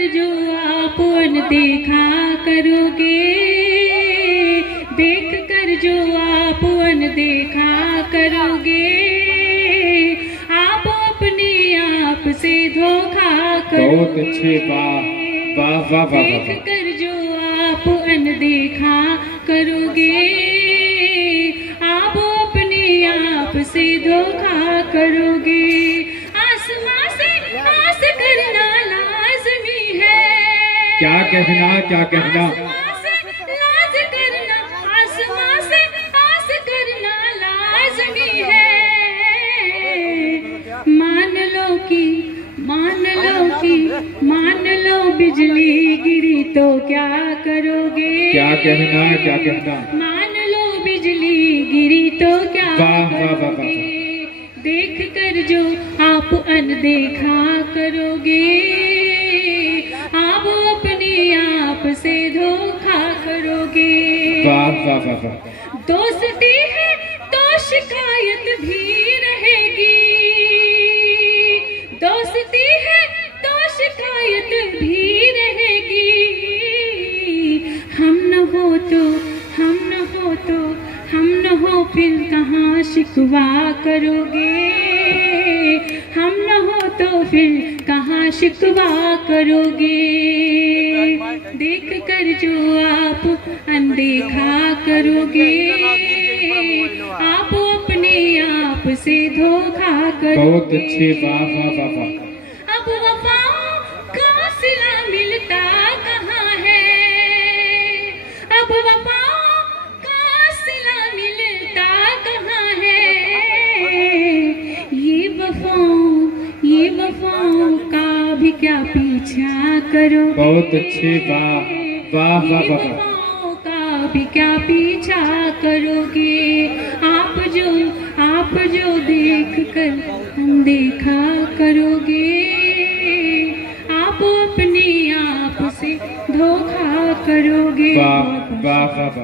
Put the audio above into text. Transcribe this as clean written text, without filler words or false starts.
कर जो आप अनदेखा करोगे, देख कर जो आप अनदेखा करोगे, आप अपने आप से धोखा करोगे। बहुत अच्छे, वाह वाह वाह वाह देख वाह। कर जो आप अनदेखा करोगे, आप अपने आप से धोखा करोगे। आसमां से आस करना लाजमी है। क्या कहना, क्या कहना। आसमां से लाज करना, आसमां से आस करना लाजमी है। मान लो कि मान लो बिजली गिरी तो क्या करोगे। क्या कहना, क्या कहना। मान लो बिजली गिरी तो क्या वाह वाह वाह करोगे। वाह। देख कर जो आप अनदेखा करोगे, आप अपने आप से धोखा करोगे। वाह वाह वाह वाह। दोस्ती है तो शिकायत भी रहेगी, दोस्ती है तो शिकायत भी रहेगी। हम न हो तो फिर कहाँ शिकवा करोगे। हम न हो तो फिर कहाँ शिकवा करोगे। देख कर जो आप अनदेखा करोगे, आप अपने आप से धोखा करोगे। बहुत अच्छे, वाह वाह वाह वाह। अब वफाओं का सिला मिलता कहाँ है। अब वफाओं का सिला मिलता कहाँ है। ये वफाओं का भी क्या पीछा करो। बहुत अच्छे, वाह वाह वाह वाह वाह। वफाओं का भी क्या पीछा करोगे। आप जो देख कर हम देखा करोगे, आप अपने आप से धोखा करोगे। वाह वाह वाह वाह।